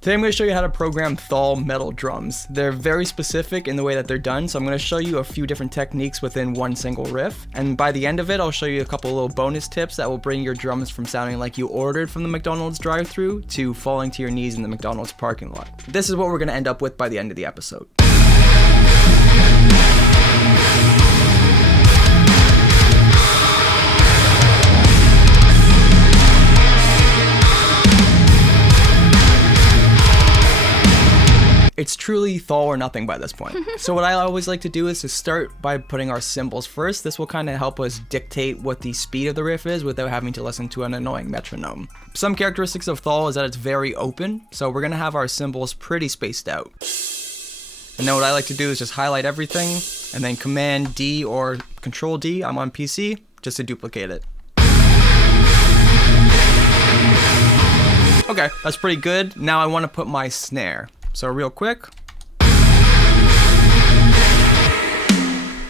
Today I'm going to show you how to program Thall metal drums. They're very specific in the way that they're done, so I'm going to show you a few different techniques within one single riff. And by the end of it, I'll show you a couple little bonus tips that will bring your drums from sounding like you ordered from the McDonald's drive-thru to falling to your knees in the McDonald's parking lot. This is what we're going to end up with by the end of the episode. It's truly Thall or nothing by this point. So what I always like to do is to start by putting our cymbals first. This will kind of help us dictate what the speed of the riff is without having to listen to an annoying metronome. Some characteristics of Thall is that it's very open, so we're gonna have our cymbals pretty spaced out. And then what I like to do is just highlight everything, and then Command D or Control D, I'm on PC, just to duplicate it. Okay, that's pretty good. Now I wanna put my snare. So real quick,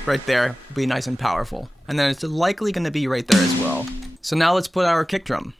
right there, be nice and powerful. And then it's likely going to be right there as well. So now let's put our kick drum.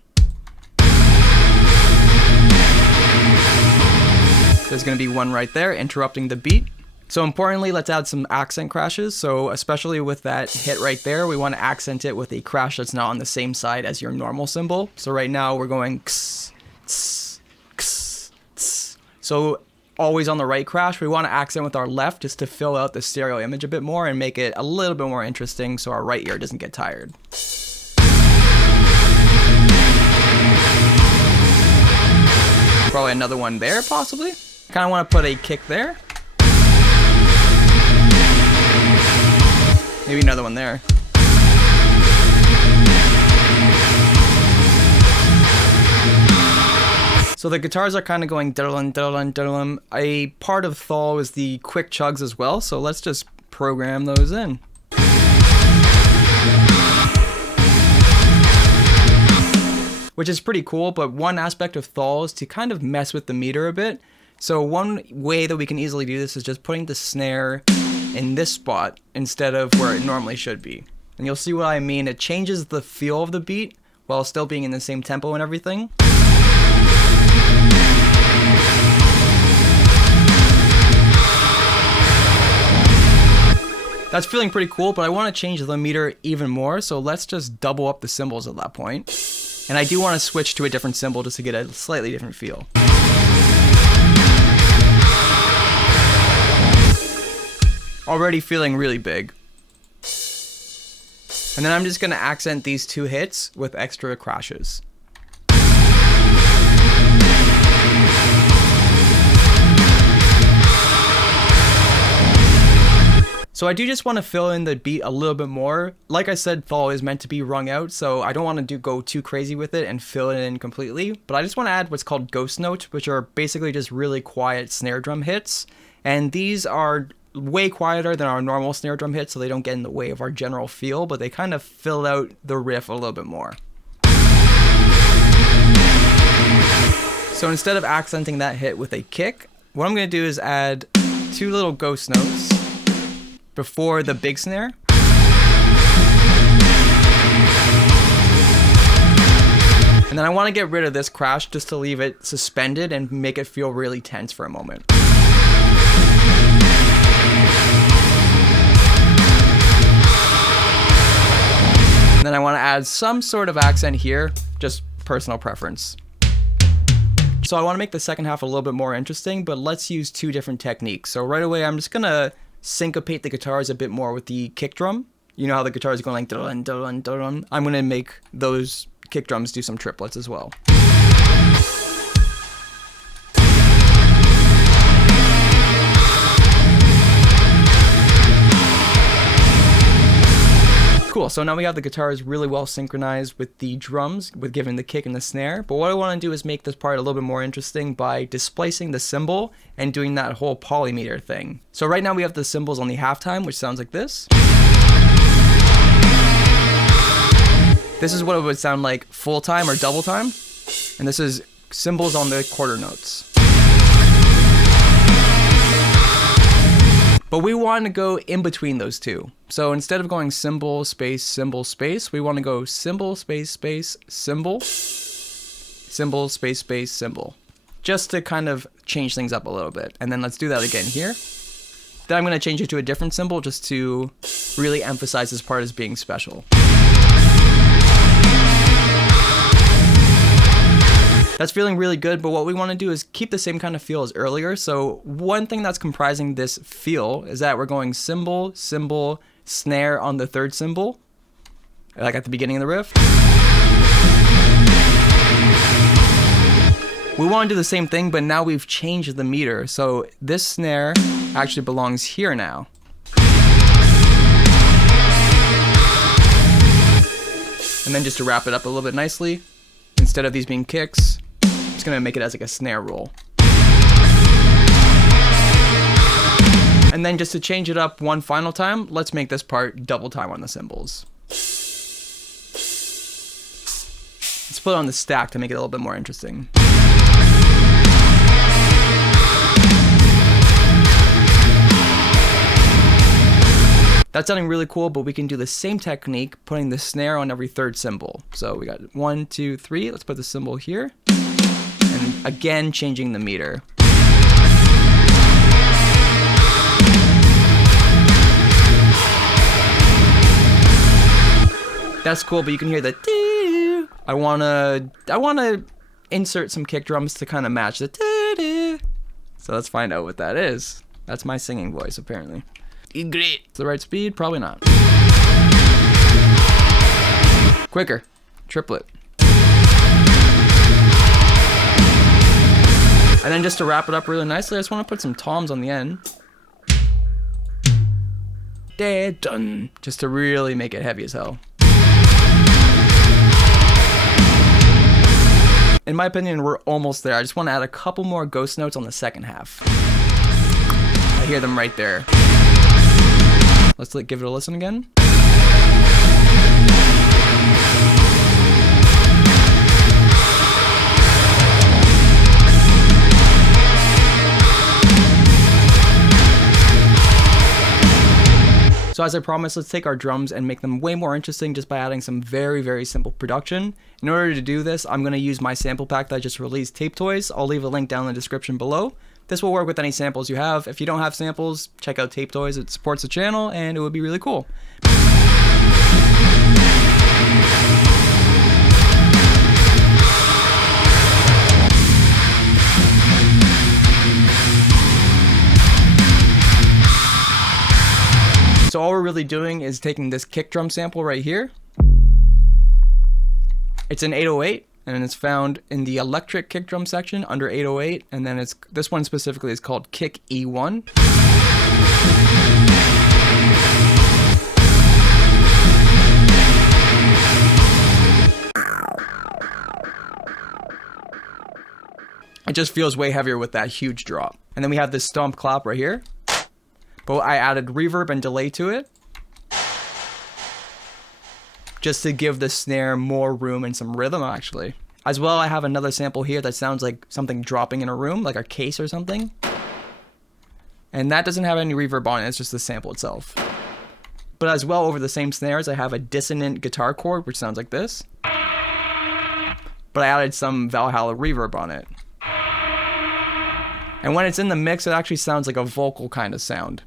There's going to be one right there, interrupting the beat. So importantly, let's add some accent crashes. So especially with that hit right there, we want to accent it with a crash that's not on the same side as your normal cymbal. So right now we're going ks, ks, ks, ks. So always on the right crash, we want to accent with our left just to fill out the stereo image a bit more and make it a little bit more interesting so our right ear doesn't get tired. Probably another one there, possibly. Kind of want to put a kick there. Maybe another one there. So the guitars are kind of going diddlin, diddlin, diddlin. A part of Thall is the quick chugs as well, so let's just program those in. Which is pretty cool, but one aspect of Thall is to kind of mess with the meter a bit. So one way that we can easily do this is just putting the snare in this spot instead of where it normally should be. And you'll see what I mean. It changes the feel of the beat while still being in the same tempo and everything. That's feeling pretty cool, but I want to change the meter even more, so let's just double up the cymbals at that point. And I do want to switch to a different cymbal just to get a slightly different feel. Already feeling really big. And then I'm just going to accent these two hits with extra crashes. So I do just want to fill in the beat a little bit more. Like I said, Thall is meant to be wrung out, so I don't want to go too crazy with it and fill it in completely. But I just want to add what's called ghost notes, which are basically just really quiet snare drum hits. And these are way quieter than our normal snare drum hits, so they don't get in the way of our general feel, but they kind of fill out the riff a little bit more. So instead of accenting that hit with a kick, what I'm going to do is add two little ghost notes before the big snare. And then I want to get rid of this crash just to leave it suspended and make it feel really tense for a moment. And then I want to add some sort of accent here, just personal preference. So I want to make the second half a little bit more interesting, but let's use two different techniques. So right away, I'm just going to syncopate the guitars a bit more with the kick drum. You know how the guitars go like dun dun dun. I'm going to make those kick drums do some triplets as well. Cool, so now we have the guitars really well synchronized with the drums, with giving the kick and the snare. But what I want to do is make this part a little bit more interesting by displacing the cymbal and doing that whole polymeter thing. So right now we have the cymbals on the halftime, which sounds like this. This is what it would sound like full time or double time. And this is cymbals on the quarter notes. But we want to go in between those two. So instead of going cymbal, space, we want to go cymbal, space, space, cymbal, cymbal, space, space, cymbal. just to kind of change things up a little bit. And then let's do that again here. Then I'm going to change it to a different cymbal just to really emphasize this part as being special. That's feeling really good, but what we want to do is keep the same kind of feel as earlier. So one thing that's comprising this feel is that we're going cymbal, cymbal, snare on the third cymbal, like at the beginning of the riff. We want to do the same thing, but now we've changed the meter. So this snare actually belongs here now. And then just to wrap it up a little bit nicely, instead of these being kicks, I'm just gonna make it as like a snare roll. And then just to change it up one final time, let's make this part double time on the cymbals. Let's put it on the stack to make it a little bit more interesting. That's sounding really cool, but we can do the same technique, putting the snare on every third cymbal. So we got 1, 2, 3. Let's put the cymbal here. And again, changing the meter. That's cool, but you can hear the doo. I wanna insert some kick drums to kind of match the doo. So let's find out what that is. That's my singing voice, apparently. Great. It's the right speed? Probably not. Quicker. Triplet. And then just to wrap it up really nicely, I just want to put some toms on the end. Done. Just to really make it heavy as hell. In my opinion, we're almost there. I just want to add a couple more ghost notes on the second half. I hear them right there. Let's give it a listen again. So as I promised, let's take our drums and make them way more interesting just by adding some very, very simple production. In order to do this, I'm going to use my sample pack that I just released, Tape Toys. I'll leave a link down in the description below. This will work with any samples you have. If you don't have samples, check out Tape Toys. It supports the channel and it would be really cool. So all we're really doing is taking this kick drum sample right here. It's an 808. And it's found in the electric kick drum section under 808, and then this one specifically is called Kick E1. It just feels way heavier with that huge drop. And then we have this stomp clap right here, but I added reverb and delay to it, just to give the snare more room and some rhythm, actually. As well, I have another sample here that sounds like something dropping in a room, like a case or something. And that doesn't have any reverb on it, it's just the sample itself. But as well, over the same snares, I have a dissonant guitar chord, which sounds like this. But I added some Vildhjarta reverb on it. And when it's in the mix, it actually sounds like a vocal kind of sound.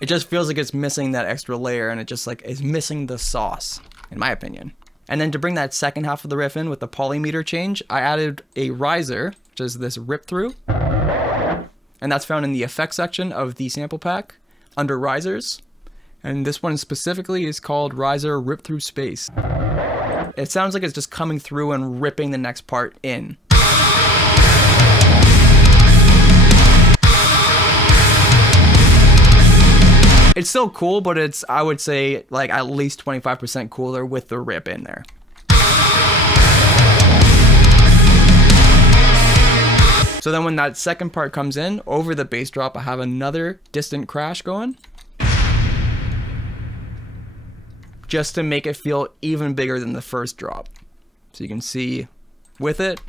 It just feels like it's missing that extra layer, and it just like is missing the sauce, in my opinion. And then to bring that second half of the riff in with the polymeter change, I added a riser, which is this rip through. And that's found in the effects section of the sample pack under risers. And this one specifically is called Riser Rip Through Space. It sounds like it's just coming through and ripping the next part in. It's still cool, but it's, I would say, like at least 25% cooler with the rip in there. So then when that second part comes in, over the bass drop, I have another distant crash going. Just to make it feel even bigger than the first drop. So you can see with it.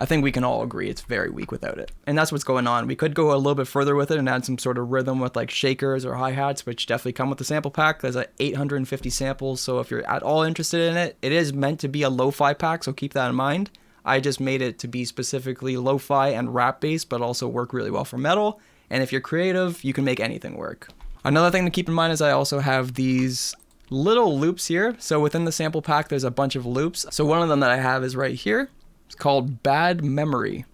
I think we can all agree it's very weak without it. And that's what's going on. We could go a little bit further with it and add some sort of rhythm with like shakers or hi-hats, which definitely come with the sample pack. There's like 850 samples, so if you're at all interested in it, it is meant to be a lo-fi pack, so keep that in mind. I just made it to be specifically lo-fi and rap based, but also work really well for metal. And if you're creative, you can make anything work. Another thing to keep in mind is I also have these little loops here. So within the sample pack, there's a bunch of loops. So one of them that I have is right here. It's called Bad Memory.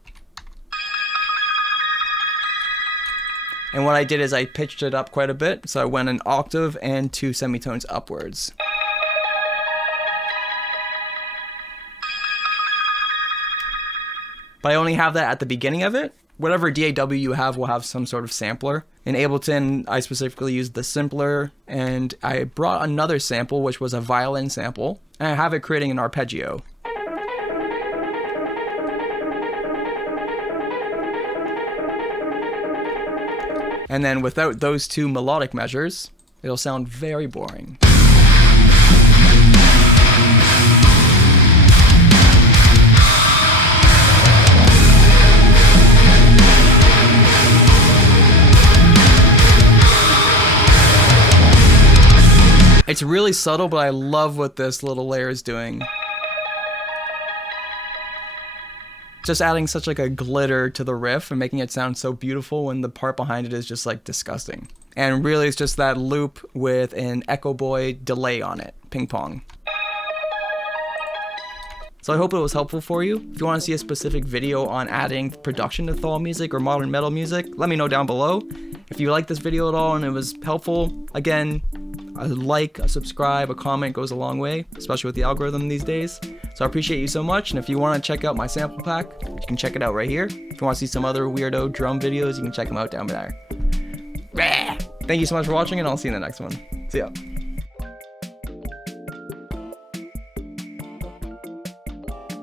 And what I did is I pitched it up quite a bit. So I went an octave and 2 semitones upwards. But I only have that at the beginning of it. Whatever DAW you have will have some sort of sampler. In Ableton, I specifically used the Simpler, and I brought another sample, which was a violin sample, and I have it creating an arpeggio. And then without those 2 melodic measures, it'll sound very boring. It's really subtle, but I love what this little layer is doing. Just adding such like a glitter to the riff and making it sound so beautiful when the part behind it is just like disgusting. And really it's just that loop with an Echo Boy delay on it, ping pong. So I hope it was helpful for you. If you want to see a specific video on adding production to Thall music or modern metal music, let me know down below. If you liked this video at all and it was helpful, again, a like, a subscribe, a comment goes a long way, especially with the algorithm these days. So I appreciate you so much, and if you want to check out my sample pack, you can check it out right here. If you want to see some other weirdo drum videos, you can check them out down there. Thank you so much for watching, and I'll see you in the next one. See ya.